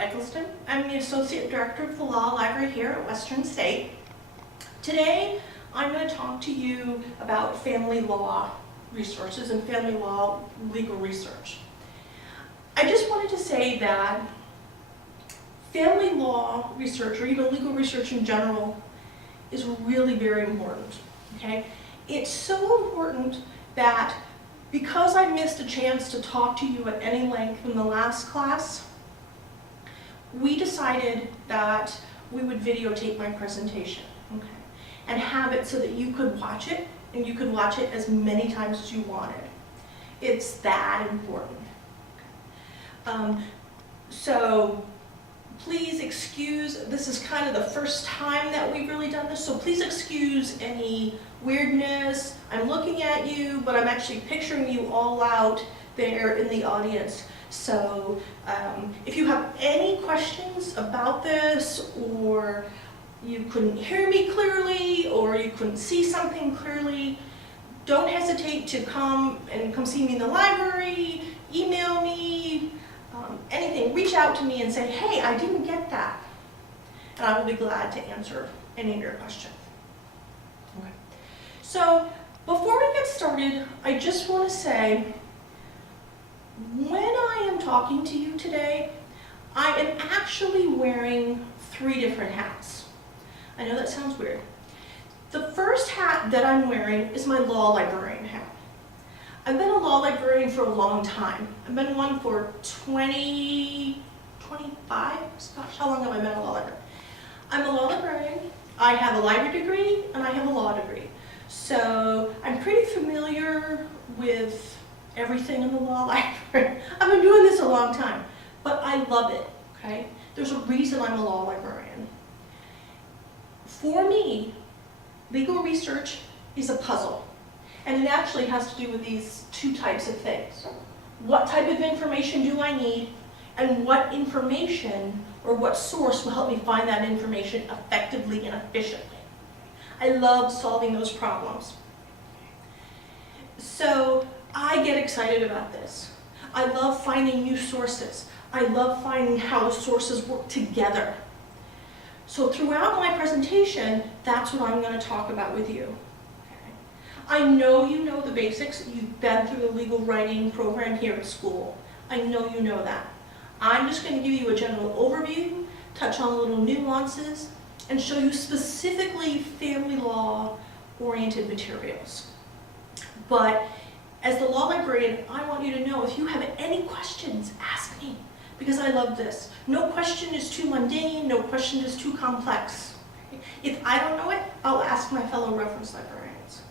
Eggleston. I'm the Associate Director of the Law Library here at Western State. Today, I'm going to talk to you about family law resources and family law legal research. I just wanted to say that family law research, or even legal research in general, is really very important, okay? It's so important that because I missed a chance to talk to you at any length in the last class, we decided that we would videotape my presentation, okay, and have it so that you could watch it, and you could watch it as many times as you wanted. It's that important. So please excuse, this is kind of the first time that we've really done this, so please excuse any weirdness. I'm looking at you, but I'm actually picturing you all out there in the audience. So if you have any questions about this, or you couldn't hear me clearly, or you couldn't see something clearly, don't hesitate to come see me in the library, email me, anything. Reach out to me and say, hey, I didn't get that. And I will be glad to answer any of your questions. Okay. So before we get started, I just want to say, when I am talking to you today, I am actually wearing 3 different hats. I know that sounds weird. The first hat that I'm wearing is my law librarian hat. I've been a law librarian for a long time. I've been one for 25? Gosh, how long have I been a law librarian? I'm a law librarian. I have a library degree and I have a law degree. So I'm pretty familiar with everything in the law library. I've been doing this a long time, but I love it, okay? There's a reason I'm a law librarian. For me, legal research is a puzzle. And it actually has to do with these 2 types of things. What type of information do I need, and what information or what source will help me find that information effectively and efficiently. I love solving those problems. So I get excited about this. I love finding new sources. I love finding how the sources work together. So throughout my presentation, that's what I'm going to talk about with you. I know you know the basics. You've been through the legal writing program here at school. I know you know that. I'm just going to give you a general overview, touch on little nuances, and show you specifically family law oriented materials. But as the law librarian, I want you to know, if you have any questions, ask me, because I love this. No question is too mundane, no question is too complex. If I don't know it, I'll ask my fellow reference librarians.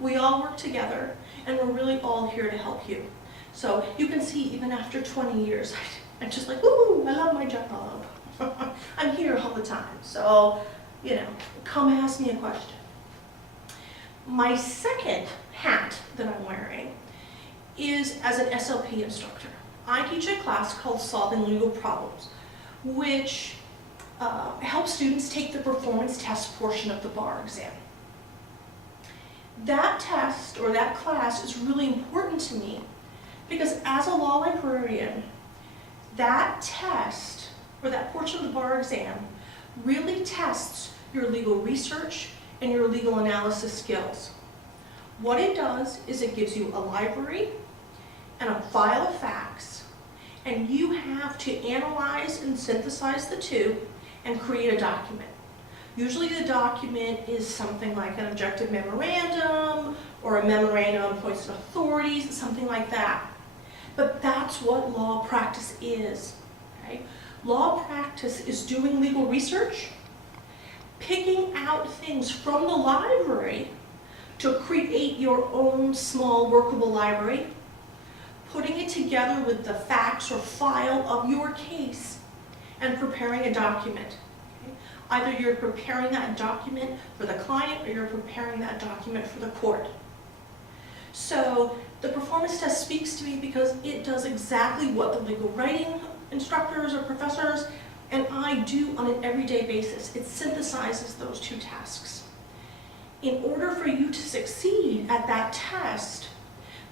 We all work together, and we're really all here to help you. So you can see, even after 20 years, I'm just like, woo, I love my job. I'm here all the time. So, you know, come ask me a question. My second hat that I'm wearing is as an SLP instructor. I teach a class called Solving Legal Problems, which helps students take the performance test portion of the bar exam. That test, or that class, is really important to me because as a law librarian, that test, or that portion of the bar exam, really tests your legal research and your legal analysis skills. What it does is it gives you a library and a file of facts, and you have to analyze and synthesize the 2 and create a document. Usually the document is something like an objective memorandum or a memorandum on points and authorities, something like that. But that's what law practice is. Okay? Law practice is doing legal research, picking out things from the library to create your own small workable library, putting it together with the facts or file of your case, and preparing a document. Either you're preparing that document for the client or you're preparing that document for the court. So the performance test speaks to me because it does exactly what the legal writing instructors or professors and I do on an everyday basis. It synthesizes those 2 tasks. In order for you to succeed at that test,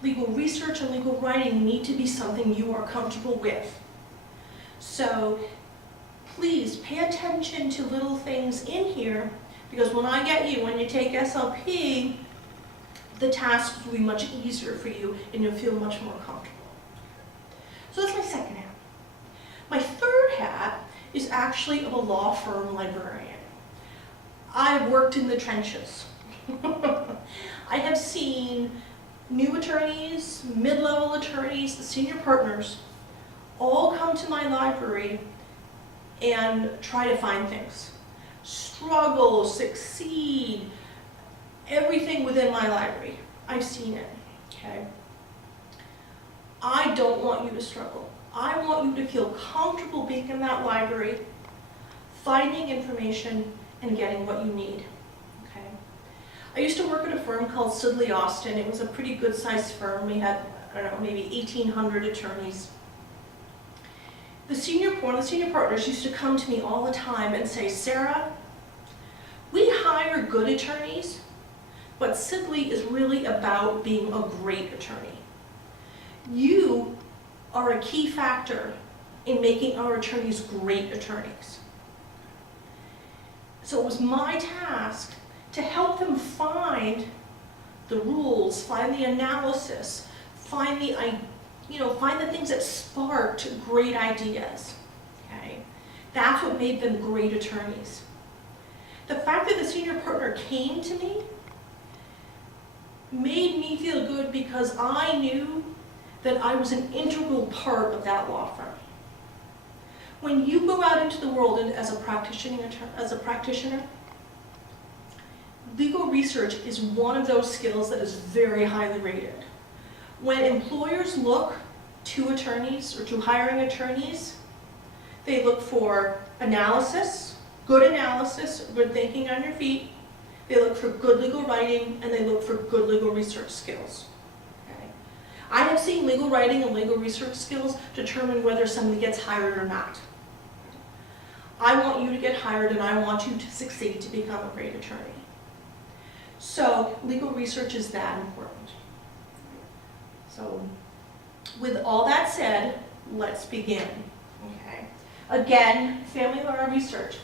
legal research and legal writing need to be something you are comfortable with. So please pay attention to little things in here, because when you take SLP, the tasks will be much easier for you and you'll feel much more comfortable. So that's my second hat. My third hat is actually of a law firm librarian. I've worked in the trenches. I have seen new attorneys, mid-level attorneys, the senior partners, all come to my library and try to find things. Struggle, succeed, everything within my library. I've seen it, okay? I don't want you to struggle. I want you to feel comfortable being in that library, finding information, and getting what you need, okay? I used to work at a firm called Sidley Austin. It was a pretty good sized firm. We had, I don't know, maybe 1,800 attorneys. One of the senior partners used to come to me all the time and say, Sarah, we hire good attorneys, but Sidley is really about being a great attorney. You are a key factor in making our attorneys great attorneys. So it was my task to help them find the rules, find the analysis, find the things that sparked great ideas. Okay? That's what made them great attorneys. The fact that the senior partner came to me made me feel good because I knew that I was an integral part of that law firm. When you go out into the world and as a practitioner, legal research is one of those skills that is very highly rated. When employers look to attorneys or to hiring attorneys, they look for analysis, good thinking on your feet. They look for good legal writing, and they look for good legal research skills. Okay? I have seen legal writing and legal research skills determine whether somebody gets hired or not. I want you to get hired, and I want you to succeed to become a great attorney. So legal research is that important. So with all that said, let's begin. Okay. Again, family law research.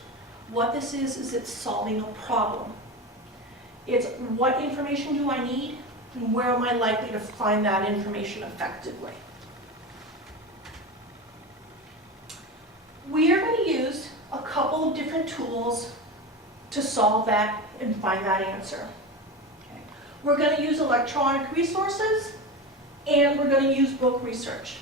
What this is it's solving a problem. It's what information do I need, and where am I likely to find that information effectively. We are going to use a couple of different tools to solve that and find that answer. Okay. We're going to use electronic resources, and we're going to use book research.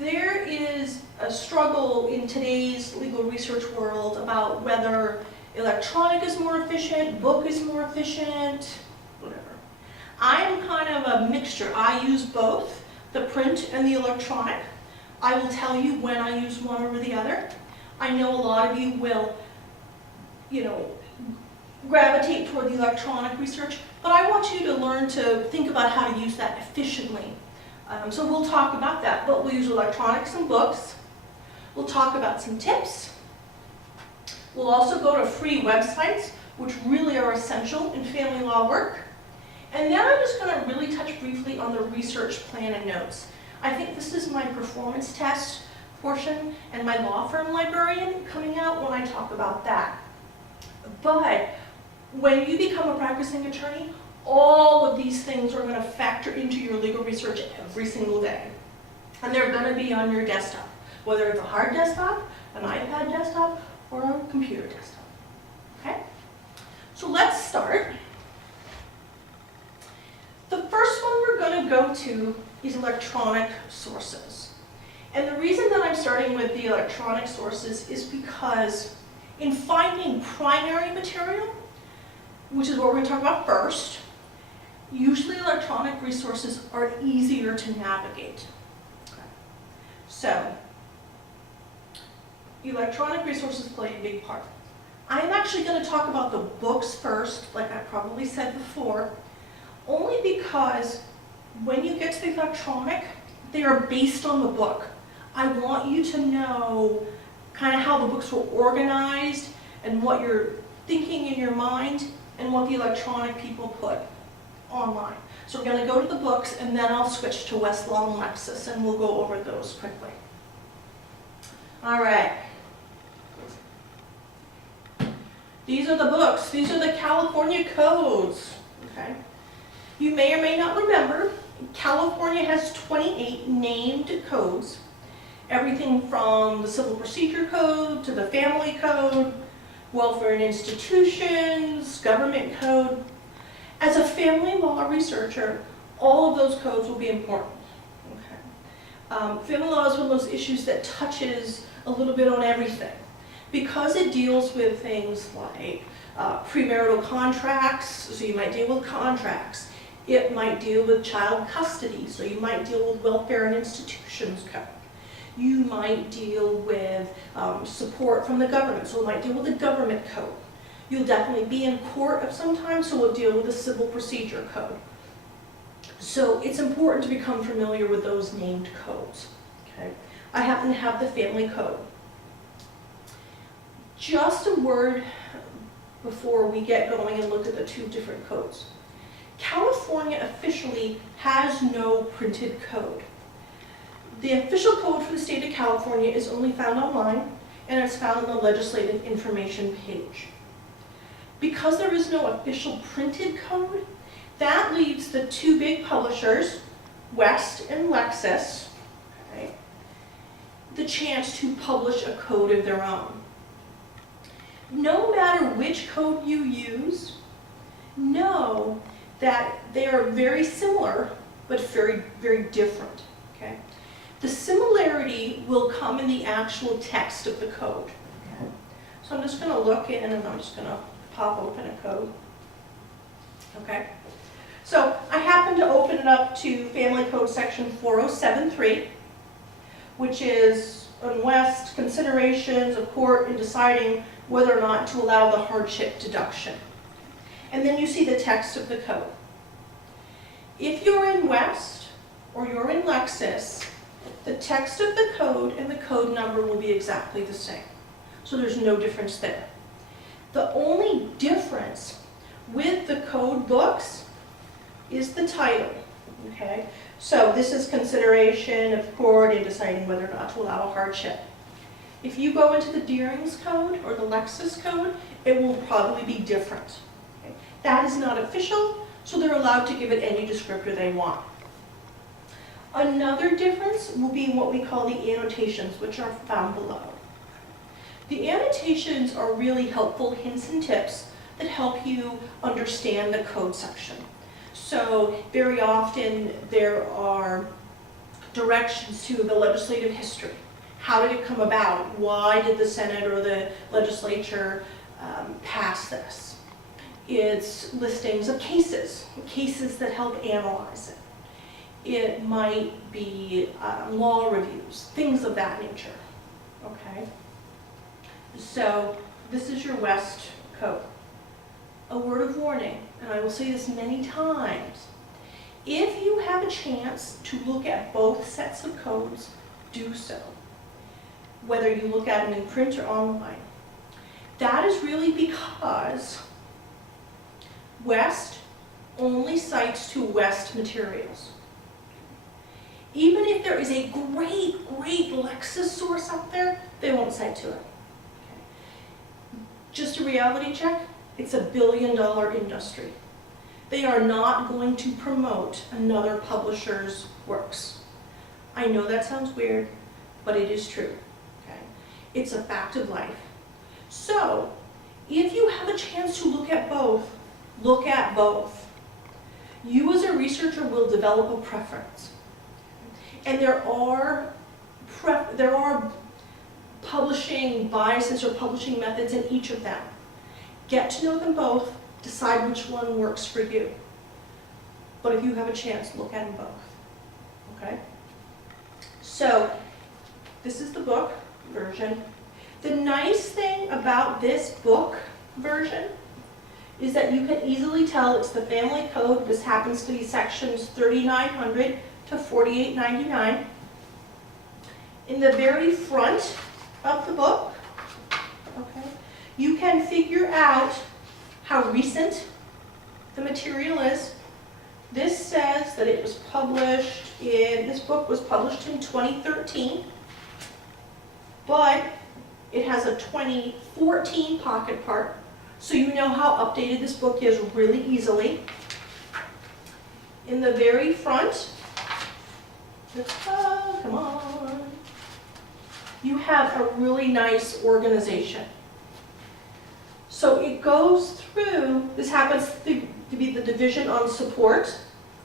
There is a struggle in today's legal research world about whether electronic is more efficient, book is more efficient, whatever. I am kind of a mixture. I use both, the print and the electronic. I will tell you when I use one over the other. I know a lot of you will, gravitate toward the electronic research, but I want you to learn to think about how to use that efficiently. So we'll talk about that, but we'll use electronics and books. We'll talk about some tips. We'll also go to free websites, which really are essential in family law work. And then I'm just going to really touch briefly on the research plan and notes. I think this is my performance test portion and my law firm librarian coming out when I talk about that. But when you become a practicing attorney, all of these things are going to factor into your legal research every single day. And they're going to be on your desktop, whether it's a hard desktop, an iPad desktop, or a computer desktop. Okay? So let's start. The first one we're going to go to is electronic sources. And the reason that I'm starting with the electronic sources is because in finding primary material, which is what we're going to talk about first, usually electronic resources are easier to navigate. Okay. So, electronic resources play a big part. I'm actually going to talk about the books first, like I probably said before, only because when you get to the electronic, they are based on the book. I want you to know kind of how the books were organized and what you're thinking in your mind and what the electronic people put online. So we're going to go to the books, and then I'll switch to Westlaw and Lexis, and we'll go over those quickly. All right. These are the books. These are the California codes. Okay. You may or may not remember, California has 28 named codes. Everything from the Civil Procedure Code to the Family Code, Welfare and Institutions, Government Code. As a family law researcher, all of those codes will be important. Okay. Family law is one of those issues that touches a little bit on everything, because it deals with things like premarital contracts, so you might deal with contracts. It might deal with child custody, so you might deal with Welfare and Institutions Code. You might deal with support from the government, so it might deal with the Government Code. You'll definitely be in court of some time, so we'll deal with the Civil Procedure Code. So it's important to become familiar with those named codes. Okay? I happen to have the Family Code. Just a word before we get going and look at the two different codes. California officially has no printed code. The official code for the state of California is only found online, and it's found on the legislative information page. Because there is no official printed code, that leaves the two big publishers, West and Lexis, okay, the chance to publish a code of their own. No matter which code you use, know that they are very similar, but very, very different. Okay? The similarity will come in the actual text of the code. Okay? So I'm just going to look in and I'm just going to pop open a code. Okay? So I happen to open it up to Family Code section 4073, which is on West considerations of court in deciding whether or not to allow the hardship deduction. And then you see the text of the code. If you're in West or you're in Lexis, the text of the code and the code number will be exactly the same. So there's no difference there. The only difference with the code books is the title. Okay? So this is consideration of court in deciding whether or not to allow a hardship. If you go into the Deering's code or the Lexis code, it will probably be different. Okay? That is not official, so they're allowed to give it any descriptor they want. Another difference will be what we call the annotations, which are found below. The annotations are really helpful hints and tips that help you understand the code section. So very often there are directions to the legislative history. How did it come about? Why did the Senate or the legislature pass this? It's listings of cases that help analyze it. It might be law reviews, things of that nature. Okay? So this is your West code. A word of warning, and I will say this many times. If you have a chance to look at both sets of codes, do so. Whether you look at them in print or online. That is really because West only cites to West materials. Even if there is a great Lexis source out there, they won't cite to it. Okay. Just a reality check, it's a $1 billion industry. They are not going to promote another publisher's works. I know that sounds weird, but it is true. Okay. It's a fact of life. So, if you have a chance to look at both, look at both. You as a researcher will develop a preference. And there are publishing biases or publishing methods in each of them. Get to know them both, decide which one works for you. But if you have a chance, look at them both. Okay? So, this is the book version. The nice thing about this book version is that you can easily tell it's the family code. This happens to be sections 3900 to 4899. In the very front of the book, okay, you can figure out how recent the material is. This says that it was published this book was published in 2013. but it has a 2014 pocket part, so you know how updated this book is really easily. In the very front, come on, you have a really nice organization. So it goes through, this happens to be the division on support,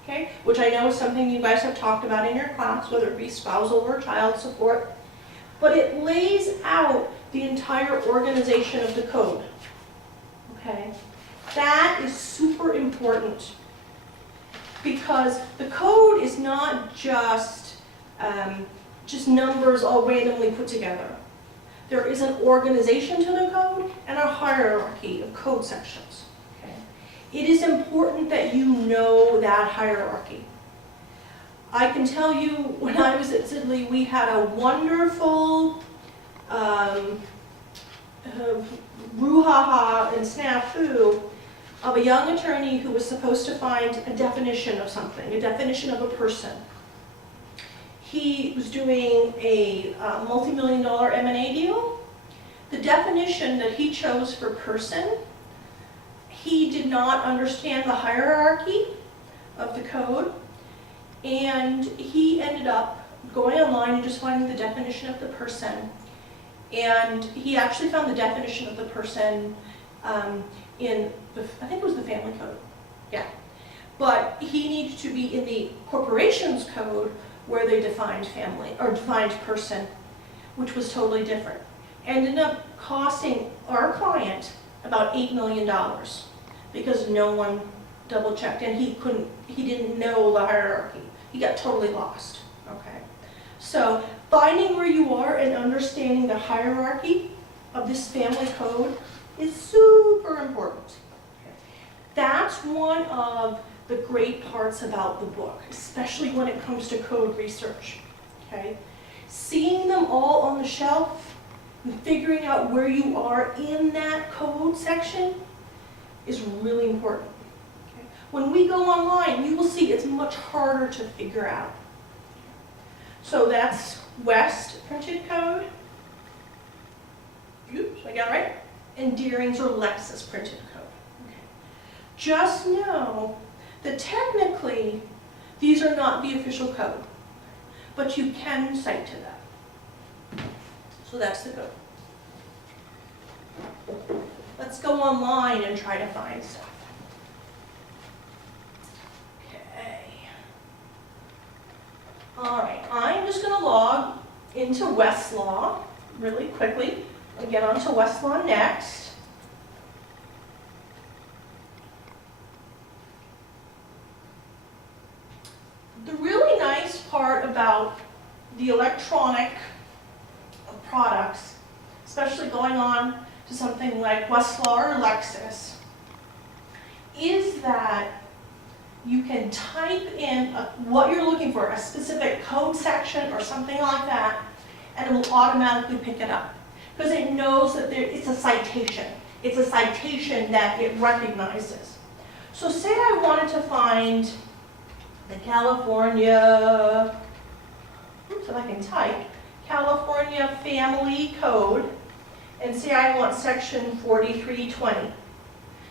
okay, which I know is something you guys have talked about in your class, whether it be spousal or child support. But it lays out the entire organization of the code, okay? That is super important because the code is not just numbers all randomly put together. There is an organization to the code and a hierarchy of code sections, okay? It is important that you know that hierarchy. I can tell you, when I was at Sidley, we had a wonderful brouhaha and snafu of a young attorney who was supposed to find a definition of something, a definition of a person. He was doing a multi-million-dollar M&A deal. The definition that he chose for person, he did not understand the hierarchy of the code. And he ended up going online and just finding the definition of the person. And he actually found the definition of the person in, I think it was the family code. Yeah. But he needed to be in the corporation's code where they defined family, or defined person, which was totally different. Ended up costing our client about $8 million because no one double checked and he didn't know the hierarchy. He got totally lost, okay? So finding where you are and understanding the hierarchy of this family code is super important. Okay. That's one of the great parts about the book, especially when it comes to code research, okay? Seeing them all on the shelf and figuring out where you are in that code section is really important. When we go online, you will see it's much harder to figure out. So that's West printed code. Oops, I got it right. And Deering's or Lexis printed code. Okay. Just know that technically, these are not the official code, but you can cite to them. So that's the code. Let's go online and try to find stuff. All right, I'm just going to log into Westlaw really quickly and get onto Westlaw next. The really nice part about the electronic products, especially going on to something like Westlaw or Lexis, is that you can type in what you're looking for, a specific code section or something like that, and it will automatically pick it up. Because it knows that it's a citation. It's a citation that it recognizes. So say I wanted to find the California, oops, if I can type, California Family Code, and say I want section 4320.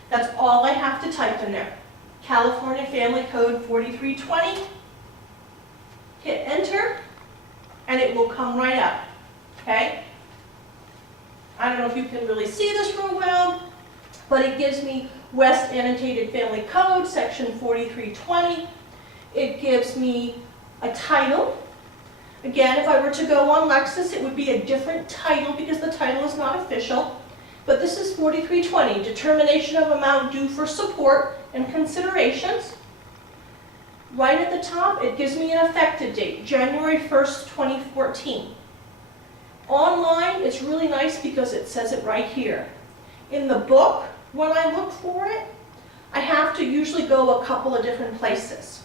That's all I have to type in there. California Family Code 4320, hit enter, and it will come right up, okay? I don't know if you can really see this real well, but it gives me West Annotated Family Code, section 4320. It gives me a title. Again, if I were to go on Lexis, it would be a different title because the title is not official. But this is 4320, determination of amount due for support and considerations. Right at the top, it gives me an effective date, January 1st, 2014. Online, it's really nice because it says it right here. In the book, when I look for it, I have to usually go a couple of different places.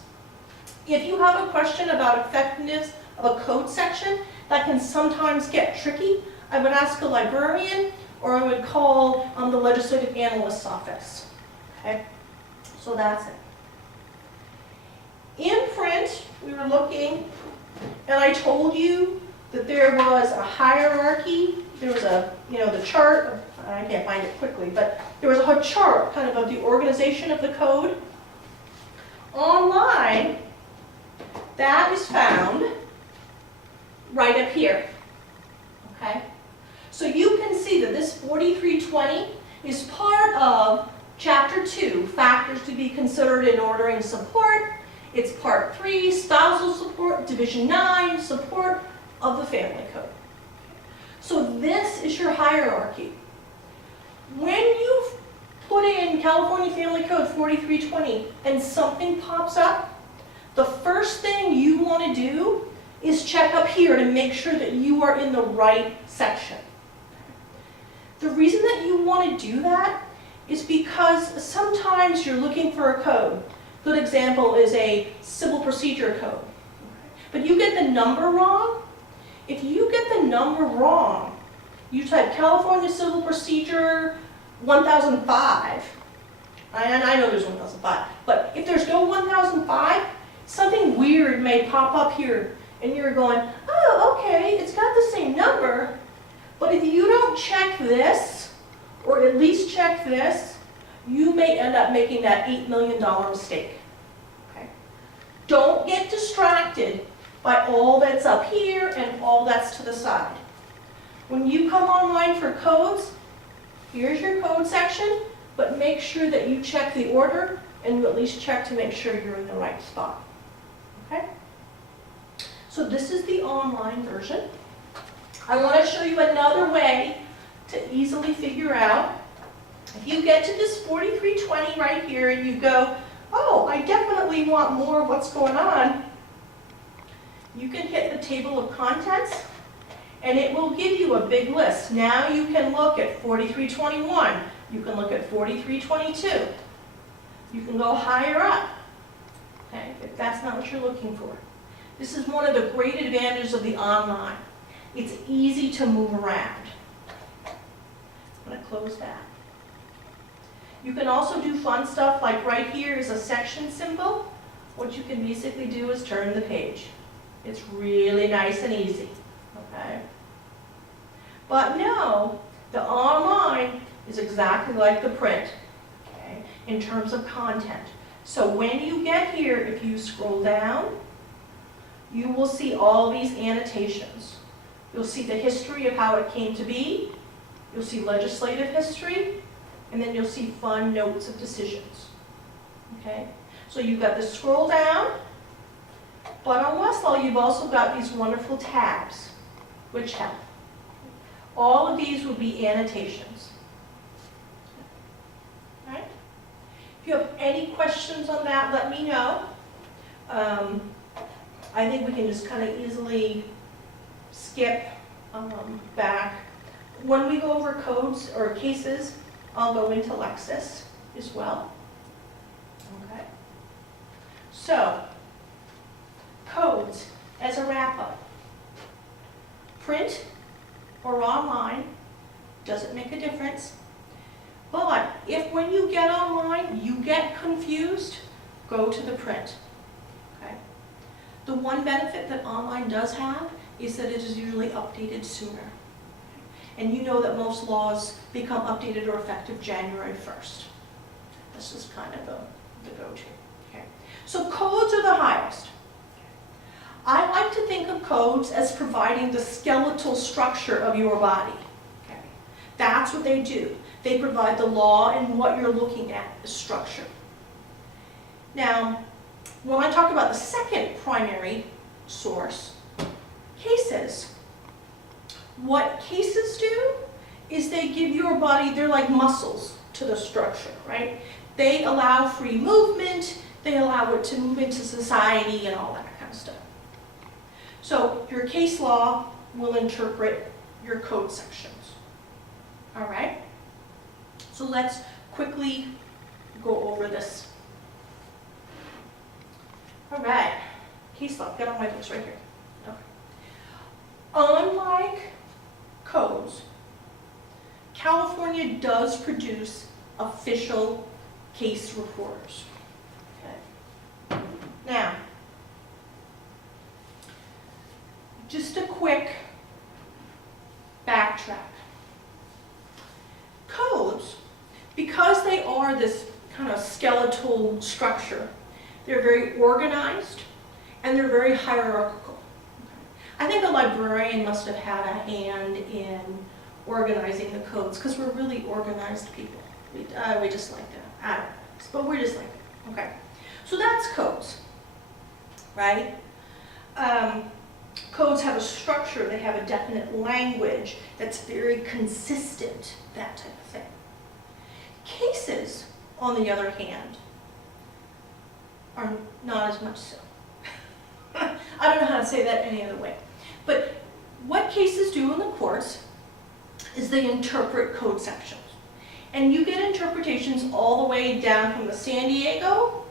If you have a question about effectiveness of a code section, that can sometimes get tricky. I would ask a librarian, or I would call the legislative analyst's office. Okay, so that's it. In print, we were looking, and I told you that there was a hierarchy, there was a, the chart, I can't find it quickly, but there was a chart kind of the organization of the code. Online, that is found right up here, okay? So you can see that this 4320 is part of Chapter 2, Factors to be Considered in Ordering Support. It's Part 3, Spousal Support, Division 9, Support of the Family Code. So this is your hierarchy. When you put in California Family Code 4320 and something pops up, the first thing you want to do is check up here to make sure that you are in the right section. The reason that you want to do that is because sometimes you're looking for a code. Good example is a civil procedure code. But you get the number wrong. If you get the number wrong, you type California Civil Procedure 1005, and I know there's 1005, but if there's no 1005, something weird may pop up here, and you're going, oh, okay, it's got the same number, but if you don't check this, or at least check this, you may end up making that $8 million mistake. Okay? Don't get distracted by all that's up here and all that's to the side. When you come online for codes, here's your code section, but make sure that you check the order and you at least check to make sure you're in the right spot. Okay? So this is the online version. I want to show you another way to easily figure out. If you get to this 4320 right here and you go, oh, I definitely want more of what's going on, you can hit the table of contents and it will give you a big list. Now you can look at 4321, you can look at 4322, you can go higher up, okay, if that's not what you're looking for. This is one of the great advantages of the online. It's easy to move around. I'm going to close that. You can also do fun stuff like right here is a section symbol. What you can basically do is turn the page. It's really nice and easy. Okay? But no, the online is exactly like the print, okay, in terms of content. So when you get here, if you scroll down, you will see all these annotations. You'll see the history of how it came to be. You'll see legislative history. And then you'll see fun notes of decisions. Okay? So you've got the scroll down. But on Westlaw, you've also got these wonderful tabs, which help. All of these would be annotations. All right? If you have any questions on that, let me know. I think we can just kind of easily skip back. When we go over codes or cases, I'll go into Lexis as well. Okay. So, codes as a wrap-up. Print or online doesn't make a difference. But if when you get online you get confused, go to the print. Okay. The one benefit that online does have is that it is usually updated sooner. And you know that most laws become updated or effective January 1st. This is kind of the go-to. Okay. So codes are the highest. I like to think of codes as providing the skeletal structure of your body. Okay. That's what they do. They provide the law and what you're looking at, the structure. Now, when I talk about the second primary source, cases. What cases do is they give your body, they're like muscles to the structure, right? They allow free movement, they allow it to move into society and all that kind of stuff. So your case law will interpret your code sections. All right? So let's quickly go over this. All right, case law, got all my books right here. Okay. Unlike codes, California does produce official case reporters. Okay. Now, just a quick backtrack. Codes, because they are this kind of skeletal structure, they're very organized and they're very hierarchical. I think a librarian must have had a hand in organizing the codes because we're really organized people. We just like that. I don't know, but we're just like that. Okay, so that's codes, right? Codes have a structure, they have a definite language that's very consistent, that type of thing. Cases, on the other hand, are not as much so. I don't know how to say that any other way. But what cases do in the courts is they interpret code sections. And you get interpretations all the way down from the San Diego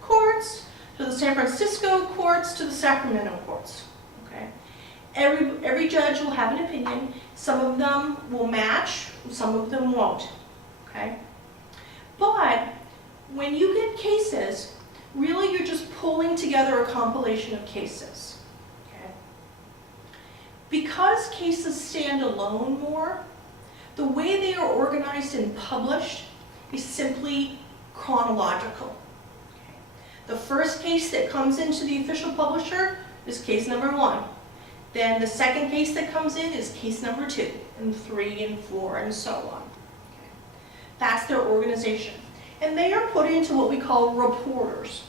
courts to the San Francisco courts to the Sacramento courts. Okay? Every judge will have an opinion. Some of them will match, some of them won't. Okay? But when you get cases, really you're just pulling together a compilation of cases. Okay? Because cases stand alone more, the way they are organized and published is simply chronological. Okay. The first case that comes into the official publisher is case number 1. Then the second case that comes in is case number 2, and 3, and 4, and so on. Okay. That's their organization. And they are put into what we call reporters.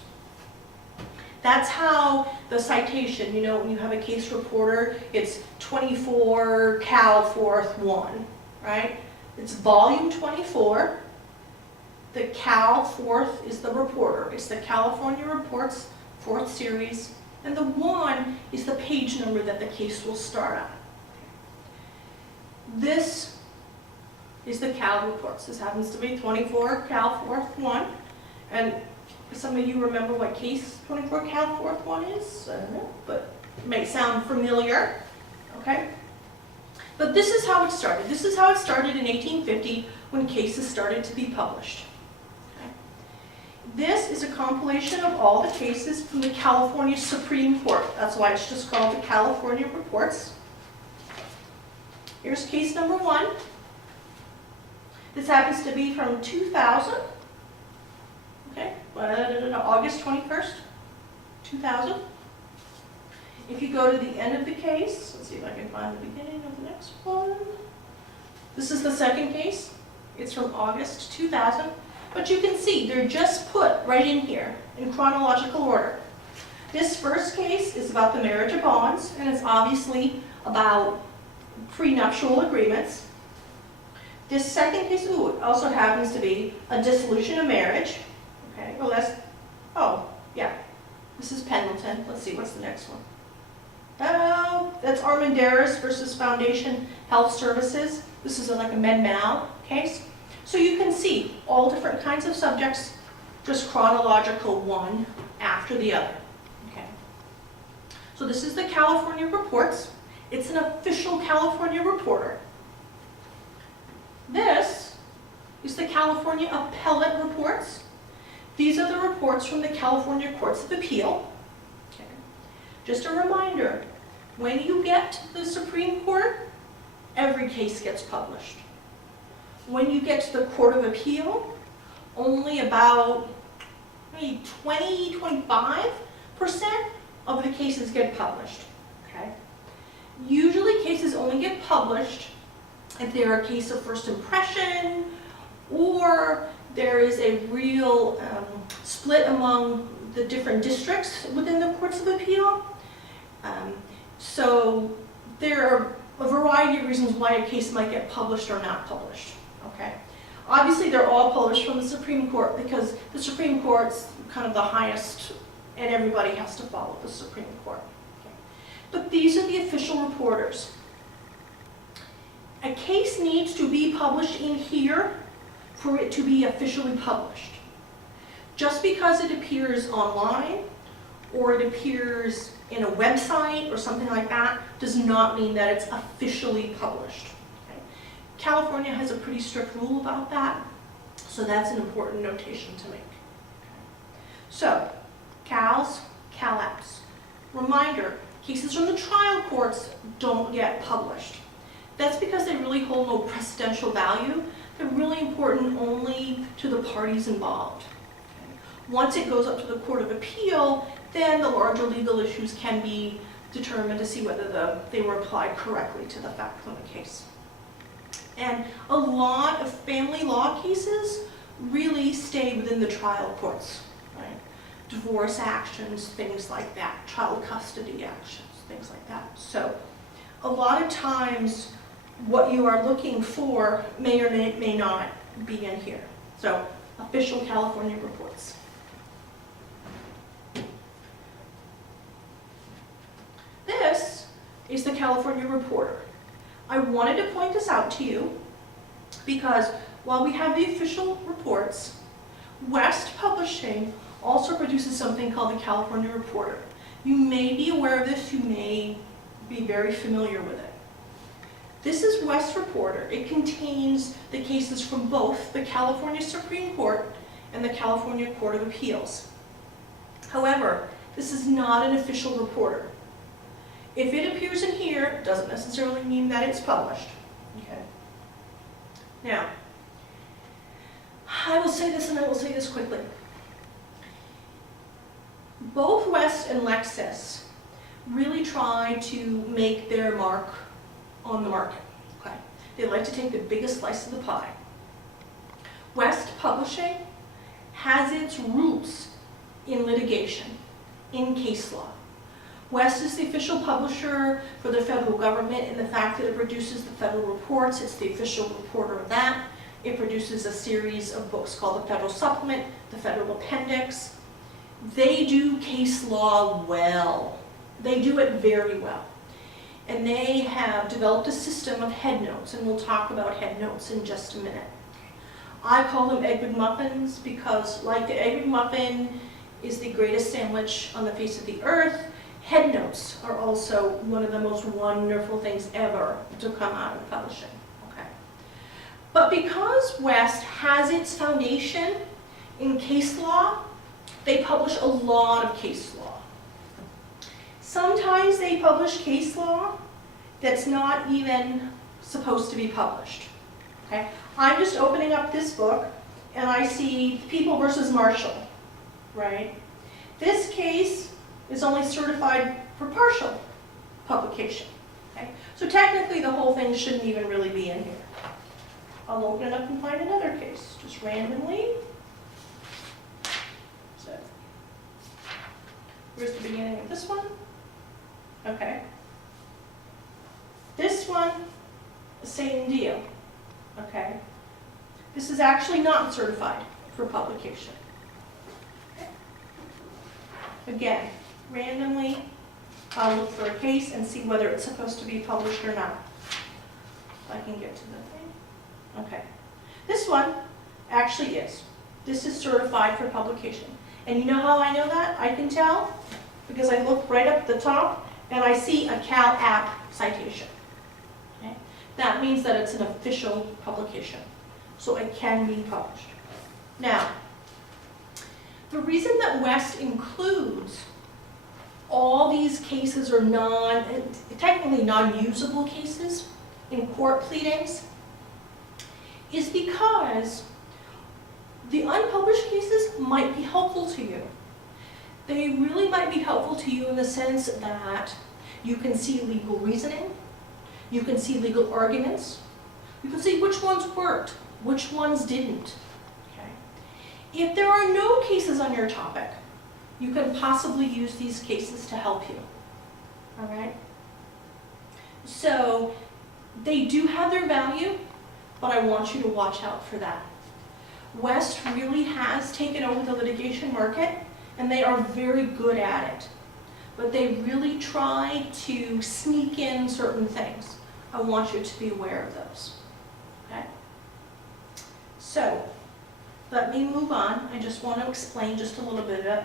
That's how the citation, you know, when you have a case reporter, it's 24 Cal 4th 1. Right? It's volume 24. The Cal 4th is the reporter. It's the California Reports 4th series. And the 1 is the page number that the case will start on. This is the Cal Reports. This happens to be 24 Cal 4th 1. And some of you remember what case 24 Cal 4th 1 is? I don't know, but it may sound familiar. Okay? But this is how it started. This is how it started in 1850 when cases started to be published. Okay. This is a compilation of all the cases from the California Supreme Court. That's why it's just called the California Reports. Here's case number 1. This happens to be from 2000. Okay, August 21st, 2000. If you go to the end of the case, let's see if I can find the beginning of the next one. This is the second case. It's from August 2000. But you can see they're just put right in here in chronological order. This first case is about the marriage of bonds, and it's obviously about prenuptial agreements. This second case, it also happens to be a dissolution of marriage. Okay, well this is Pendleton. Let's see, what's the next one? Oh, that's Armendariz versus Foundation Health Services. This is like a med-mal case. So you can see all different kinds of subjects, just chronological one after the other. Okay. So this is the California Reports. It's an official California reporter. This is the California Appellate Reports. These are the reports from the California Courts of Appeal. Okay. Just a reminder, when you get to the Supreme Court, every case gets published. When you get to the Court of Appeal, only about maybe 20–25% of the cases get published. Okay? Usually cases only get published if they're a case of first impression, or there is a real split among the different districts within the Courts of Appeal. So there are a variety of reasons why a case might get published or not published. Okay. Obviously they're all published from the Supreme Court because the Supreme Court's kind of the highest and everybody has to follow the Supreme Court. Okay. But these are the official reporters. A case needs to be published in here for it to be officially published. Just because it appears online or it appears in a website or something like that does not mean that it's officially published. Okay? California has a pretty strict rule about that, so that's an important notation to make. Okay? So, CALs, CALAPS. Reminder, Cases from the trial courts don't get published. That's because they really hold no precedential value. They're really important only to the parties involved. Once it goes up to the Court of Appeal, then the larger legal issues can be determined to see whether they were applied correctly to the facts of the case. And a lot of family law cases really stay within the trial courts, right? Divorce actions, things like that, child custody actions, things like that. So a lot of times what you are looking for may or may not be in here. So official California reports. This is the California Reporter. I wanted to point this out to you because while we have the official reports, West Publishing also produces something called the California Reporter. You may be aware of this, you may be very familiar with it. This is West Reporter. It contains the cases from both the California Supreme Court and the California Court of Appeals. However, this is not an official reporter. If it appears in here, it doesn't necessarily mean that it's published. Okay. Now, I will say this and I will say this quickly. Both West and Lexis really try to make their mark on the market. Okay. They like to take the biggest slice of the pie. West Publishing has its roots in litigation, in case law. West is the official publisher for the federal government in the fact that it produces the federal reports. It's the official reporter of that. It produces a series of books called the Federal Supplement, the Federal Appendix. They do case law well. They do it very well. And they have developed a system of head notes, and we'll talk about head notes in just a minute. I call them egg McMuffins because, like the egg McMuffin is the greatest sandwich on the face of the earth, head notes are also one of the most wonderful things ever to come out of publishing. Okay. But because West has its foundation in case law, they publish a lot of case law. Sometimes they publish case law that's not even supposed to be published. Okay? I'm just opening up this book and I see People versus Marshall, right? This case is only certified for partial publication. Okay? So technically the whole thing shouldn't even really be in here. I'll open it up and find another case, just randomly. So, where's the beginning of this one? Okay. This one, the same deal. Okay. This is actually not certified for publication. Okay. Again, randomly, I'll look for a case and see whether it's supposed to be published or not. If I can get to the thing. Okay. This one actually is. This is certified for publication. And you know how I know that? I can tell because I look right up at the top and I see a Cal App citation. Okay? That means that it's an official publication. So it can be published. Now, the reason that West includes all these cases are technically non-usable cases in court pleadings is because the unpublished cases might be helpful to you. They really might be helpful to you in the sense that you can see legal reasoning, you can see legal arguments, you can see which ones worked, which ones didn't. Okay? If there are no cases on your topic, you can possibly use these cases to help you. All right? So they do have their value, but I want you to watch out for that. West really has taken over the litigation market, and they are very good at it. But they really try to sneak in certain things. I want you to be aware of those. Okay? So, let me move on. I just want to explain just a little bit of it.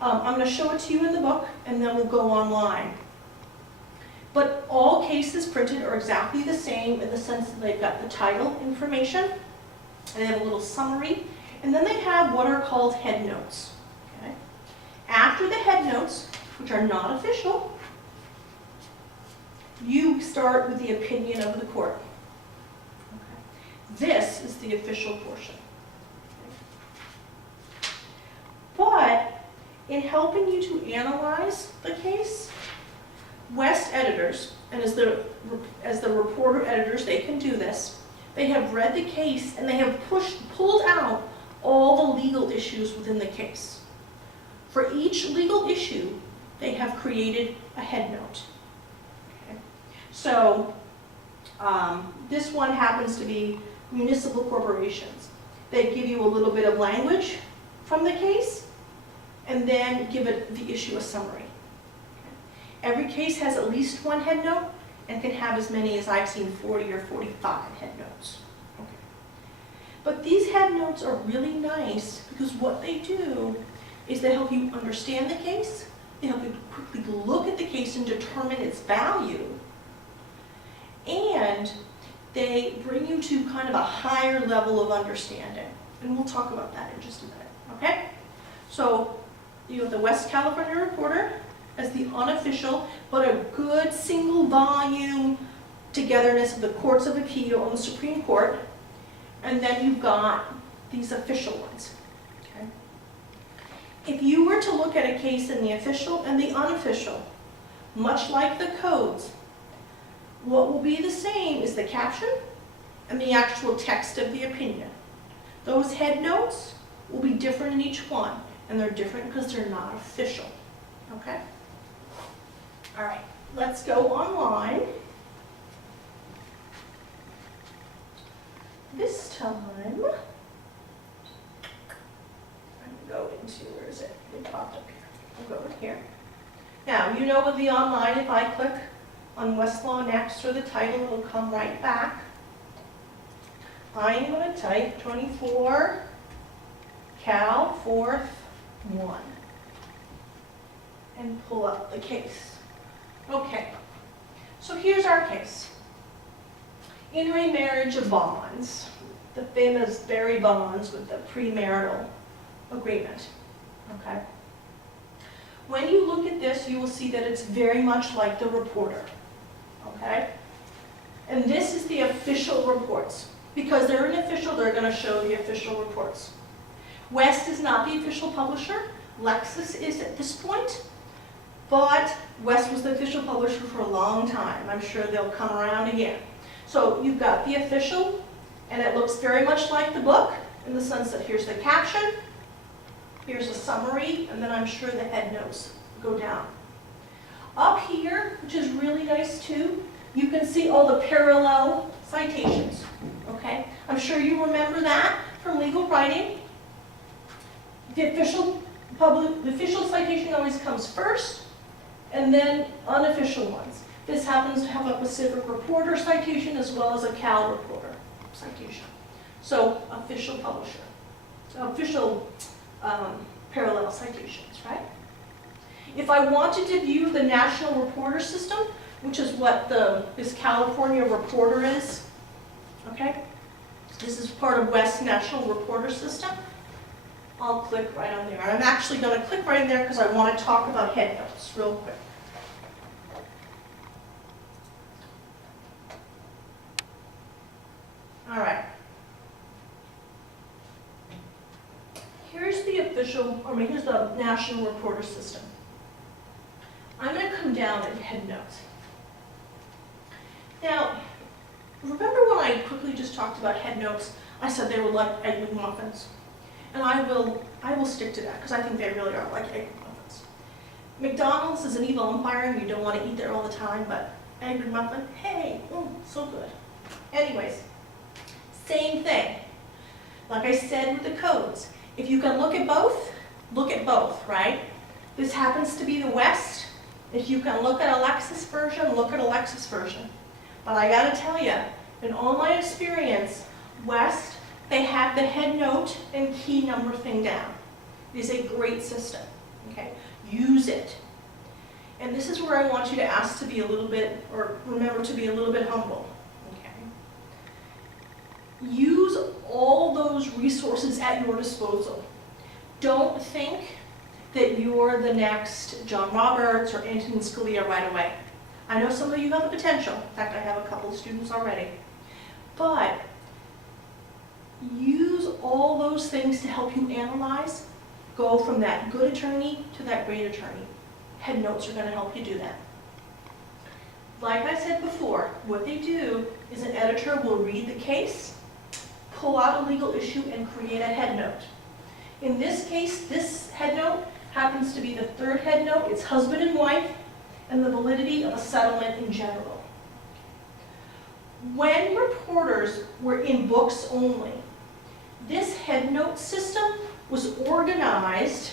I'm going to show it to you in the book, and then we'll go online. But all cases printed are exactly the same in the sense that they've got the title information, and they have a little summary, and then they have what are called head notes. Okay? After the head notes, which are not official, you start with the opinion of the court. Okay. This is the official portion. But in helping you to analyze the case, West editors, and as the reporter editors, they can do this. They have read the case and they have pulled out all the legal issues within the case. For each legal issue, they have created a headnote. Okay. So this one happens to be municipal corporations. They give you a little bit of language from the case and then give it the issue a summary. Every case has at least one headnote and can have as many as I've seen 40 or 45 headnotes. Okay. But these headnotes are really nice because what they do is they help you understand the case, they help you quickly look at the case and determine its value, and they bring you to kind of a higher level of understanding. And we'll talk about that in just a minute, okay? So you have the West California Reporter as the unofficial, but a good single volume togetherness of the Courts of Appeal and the Supreme Court. And then you've got these official ones. Okay? If you were to look at a case in the official and the unofficial, much like the codes, what will be the same is the caption and the actual text of the opinion. Those headnotes will be different in each one, and they're different because they're not official. Okay? All right, let's go online. This time, I'm going to go into, where is it? It popped up here. I'll go in here. Now, you know with the online, if I click on Westlaw next or the title, it'll come right back. I'm going to type 24 Cal 4th 1 and pull up the case. Okay, so here's our case. In remarriage of bonds, the famous Berry bonds with the premarital agreement. Okay. When you look at this, you will see that it's very much like the reporter. Okay? And this is the official reports. Because they're an official, they're going to show the official reports. West is not the official publisher. Lexis is at this point. But West was the official publisher for a long time. I'm sure they'll come around again. So you've got the official, and it looks very much like the book in the sense that here's the caption, here's a summary, and then I'm sure the headnotes go down. Up here, which is really nice too, you can see all the parallel citations. Okay? I'm sure you remember that from legal writing. The official citation always comes first, and then unofficial ones. This happens to have a Pacific Reporter citation as well as a Cal Reporter citation. So official publisher, so official parallel citations, right? If I wanted to view the National Reporter System, which is what this California Reporter is, okay? This is part of West's National Reporter System. I'll click right on there. I'm actually going to click right in there because I want to talk about headnotes real quick. All right. Here's the official, here's the National Reporter System. I'm going to come down and headnotes. Now, remember when I quickly just talked about headnotes? I said they were like egg muffins. And I will stick to that because I think they really are like egg muffins. McDonald's is an evil empire and you don't want to eat there all the time, but egg muffin, hey, so good. Anyways, same thing. Like I said with the codes, if you can look at both, right? This happens to be the West. If you can look at a Lexis version, look at a Lexis version. But I gotta tell you, in all my experience, West, they have the headnote and key number thing down. It is a great system, okay? Use it. And this is where I want you to ask to be a little bit, or remember to be a little bit humble, okay? Use all those resources at your disposal. Don't think that you're the next John Roberts or Antonin Scalia right away. I know some of you have the potential. In fact, I have a couple of students already. But use all those things to help you analyze. Go from that good attorney to that great attorney. Head notes are going to help you do that. Like I said before, what they do is an editor will read the case, pull out a legal issue, and create a head note. In this case, this head note happens to be the third head note. It's husband and wife and the validity of a settlement in general. When reporters were in books only, this head note system was organized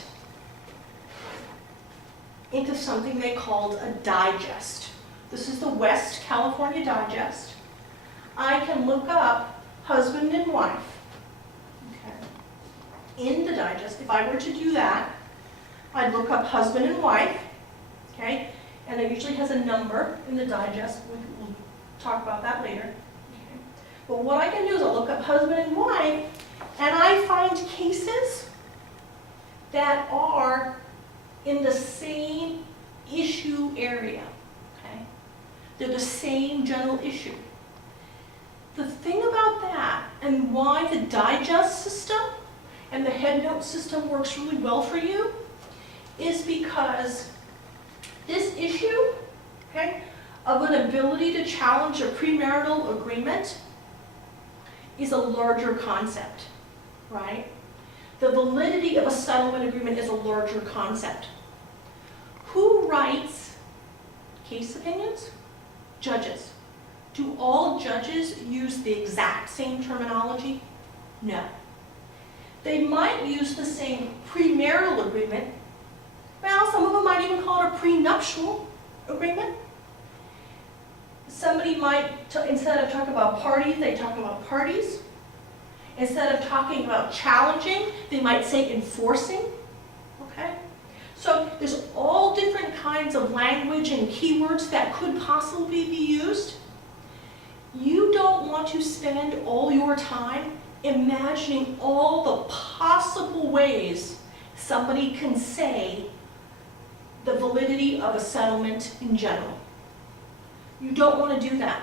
into something they called a digest. This is the West California Digest. I can look up husband and wife. Okay. In the digest, if I were to do that, I'd look up husband and wife, okay? And it usually has a number in the digest. We'll talk about that later. Okay. But what I can do is I'll look up husband and wife, and I find cases that are in the same issue area. Okay? They're the same general issue. The thing about that, and why the digest system and the head note system works really well for you, is because this issue, okay, of an ability to challenge a premarital agreement is a larger concept, right? The validity of a settlement agreement is a larger concept. Who writes case opinions? Judges. Do all judges use the exact same terminology? No. They might use the same premarital agreement. Well, some of them might even call it a prenuptial agreement. Somebody might, instead of talking about parties, they talk about parties. Instead of talking about challenging, they might say enforcing. Okay? So there's all different kinds of language and keywords that could possibly be used. You don't want to spend all your time imagining all the possible ways somebody can say the validity of a settlement in general. You don't want to do that.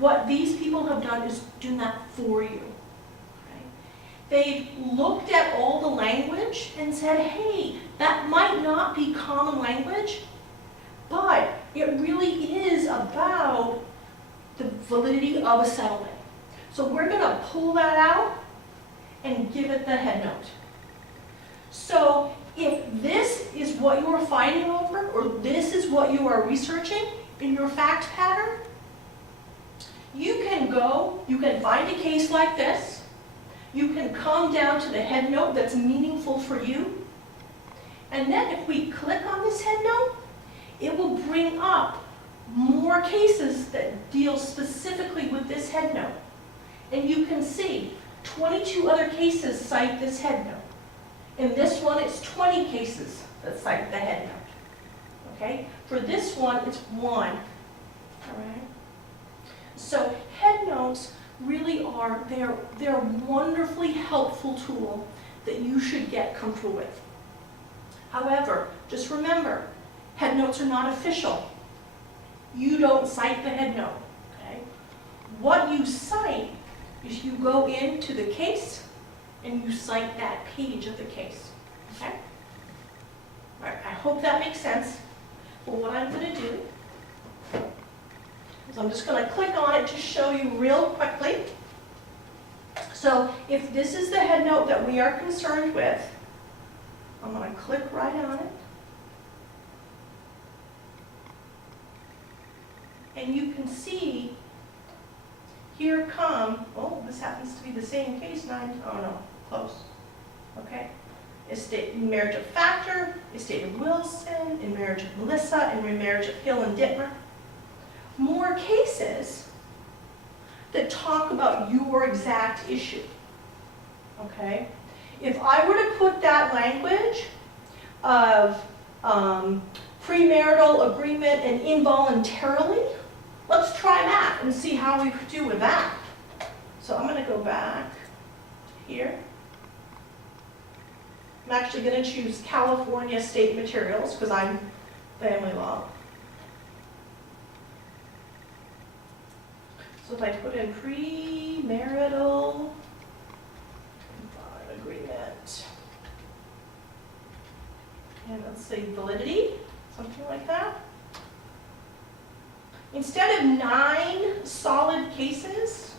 What these people have done is do that for you. Okay? They've looked at all the language and said, hey, that might not be common language, but it really is about the validity of a settlement. So we're going to pull that out and give it the head note. So if this is what you are fighting over, or this is what you are researching in your fact pattern, you can find a case like this. You can come down to the head note that's meaningful for you. And then if we click on this head note, it will bring up more cases that deal specifically with this head note. And you can see 22 other cases cite this head note. In this one, it's 20 cases that cite the head note. Okay? For this one, it's 1. All right? So head notes really are, they're a wonderfully helpful tool that you should get comfortable with. However, just remember, head notes are not official. You don't cite the head note. Okay? What you cite is you go into the case and you cite that page of the case. Okay? All right, I hope that makes sense. But what I'm going to do is I'm just going to click on it to show you real quickly. So if this is the head note that we are concerned with, I'm going to click right on it. And you can see, here come, oh, this happens to be the same case, oh no, close. Okay. Estate, marriage of Factor, estate of Wilson, in marriage of Melissa, and remarriage of Hill and Dittmer. More cases that talk about your exact issue. Okay? If I were to put that language of premarital agreement and involuntarily, let's try that and see how we do with that. So I'm going to go back here. I'm actually going to choose California State Materials because I'm family law. So if I put in premarital agreement, and let's say validity, something like that. Instead of 9 solid cases,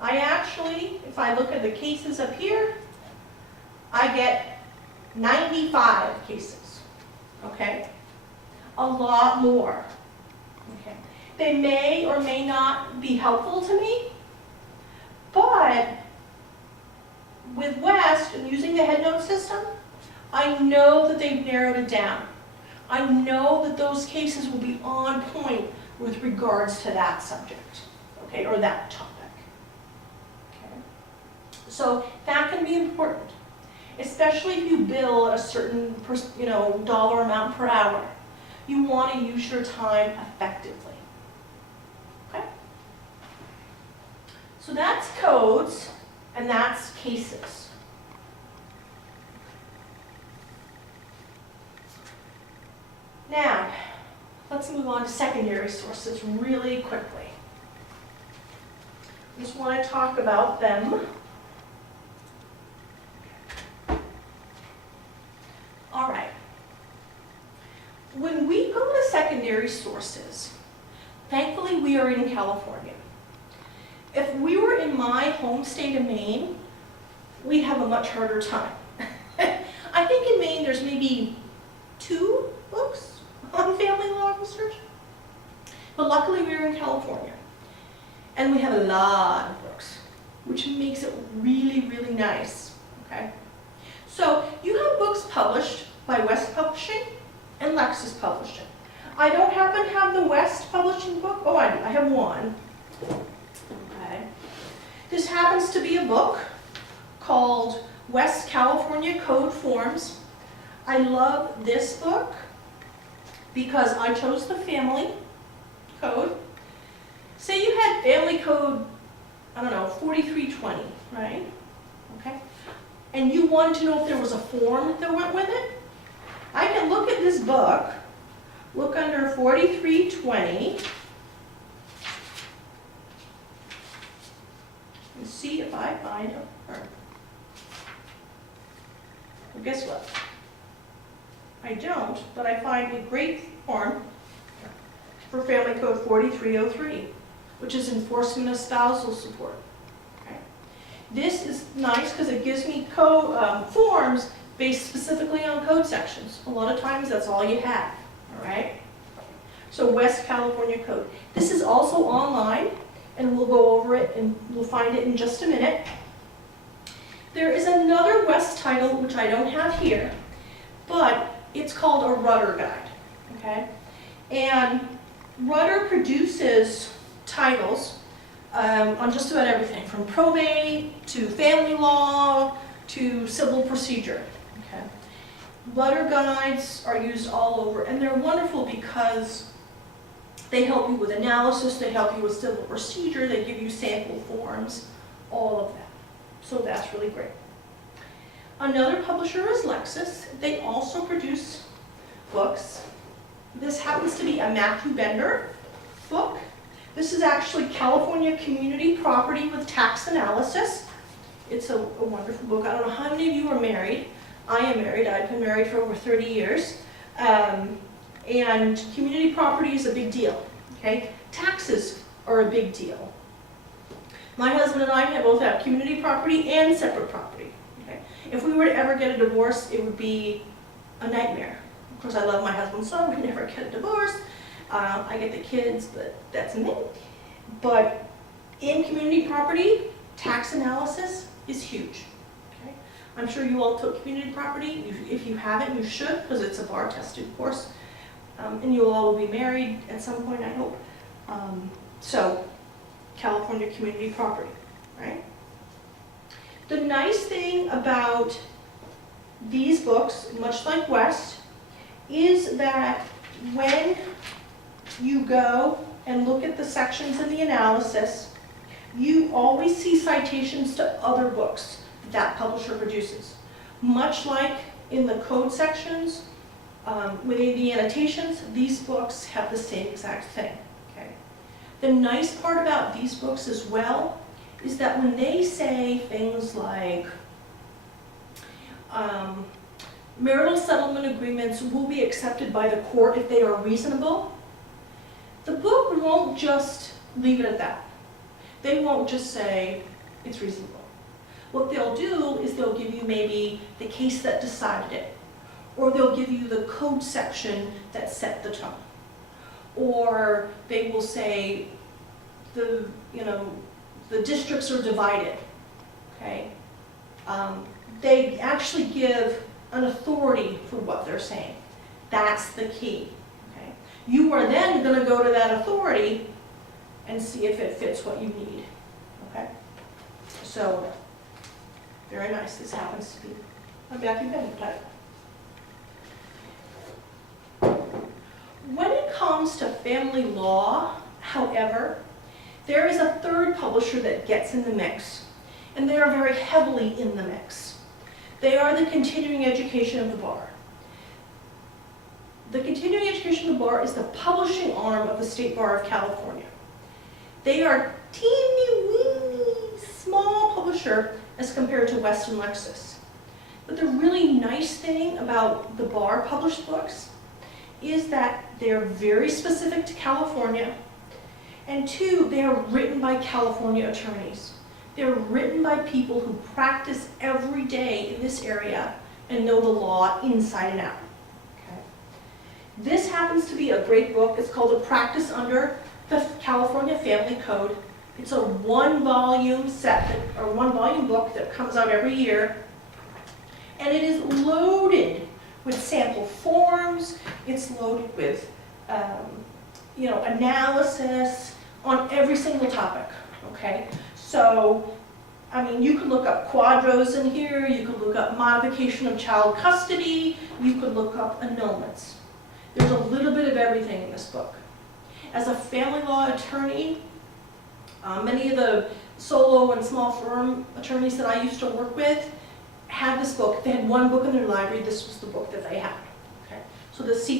I actually, if I look at the cases up here, I get 95 cases, okay? A lot more, okay? They may or may not be helpful to me, but with West and using the headnote system, I know that they've narrowed it down. I know that those cases will be on point with regards to that subject, okay, or that topic. Okay. So that can be important, especially if you bill at a certain, dollar amount per hour. You want to use your time effectively. Okay. So that's codes, and that's cases. Now, let's move on to secondary sources really quickly. Just want to talk about them. All right. When we go to secondary sources, thankfully we are in California. If we were in my home state of Maine, we'd have a much harder time. I think in Maine there's maybe 2 books on family law research. But luckily we're in California. And we have a lot of books, which makes it really, really nice. Okay? So you have books published by West Publishing and Lexis Publishing. I don't happen to have the West Publishing book. Oh, I do. I have one. Okay. This happens to be a book called West California Code Forms. I love this book because I chose the family code. Say you had family code, 4320, right? Okay. And you wanted to know if there was a form that went with it. I can look at this book, look under 4320, and see if I find a form. Well, guess what? I don't, but I find a great form for Family Code 4303, which is enforcement of spousal support. Okay. This is nice because it gives me forms based specifically on code sections. A lot of times that's all you have, all right? So West California Code. This is also online, and we'll go over it and we'll find it in just a minute. There is another West title, which I don't have here, but it's called a Rudder Guide, okay? And Rudder produces titles on just about everything, from probate to family law to civil procedure, okay? Rudder guides are used all over, and they're wonderful because they help you with analysis, they help you with civil procedure, they give you sample forms, all of that. So that's really great. Another publisher is Lexis. They also produce books. This happens to be a Matthew Bender book. This is actually California Community Property with Tax Analysis. It's a wonderful book. I don't know how many of you are married. I am married. I've been married for over 30 years. And community property is a big deal. Okay? Taxes are a big deal. My husband and I both have community property and separate property. Okay? If we were to ever get a divorce, it would be a nightmare. Of course, I love my husband, so we never get a divorce. I get the kids, but that's me. But in community property, tax analysis is huge. Okay? I'm sure you all took community property. If you haven't, you should, because it's a bar-tested course. And you all will be married at some point, I hope. So, California Community Property, right? The nice thing about these books, much like West, is that when you go and look at the sections in the analysis, you always see citations to other books that publisher produces. Much like in the code sections, within the annotations, these books have the same exact thing. Okay? The nice part about these books as well is that when they say things like marital settlement agreements will be accepted by the court if they are reasonable, the book won't just leave it at that. They won't just say it's reasonable. What they'll do is they'll give you maybe the case that decided it, or they'll give you the code section that set the tone, or they will say the districts are divided. Okay, they actually give an authority for what they're saying. That's the key. Okay, you are then going to go to that authority and see if it fits what you need. Okay, so very nice. This happens to be a Machiavelli type. When it comes to family law, however, there is a third publisher that gets in the mix, and they are very heavily in the mix. They are the continuing education of the bar. The continuing education of the bar is the publishing arm of the State Bar of California. They are teeny weeny small publisher as compared to Western Lexis. But the really nice thing about the bar published books is that they're very specific to California, and two, they are written by California attorneys. They're written by people who practice every day in this area and know the law inside and out. Okay. This happens to be a great book. It's called A Practice Under the California Family Code. It's a one-volume book that comes out every year, and it is loaded with sample forms. It's loaded with analysis on every single topic. Okay, so I mean, you could look up quadros in here. You could look up modification of child custody. You could look up annulments. There's a little bit of everything in this book. As a family law attorney, many of the solo and small firm attorneys that I used to work with had this book. If they had one book in their library, this was the book that they had. Okay? So the secret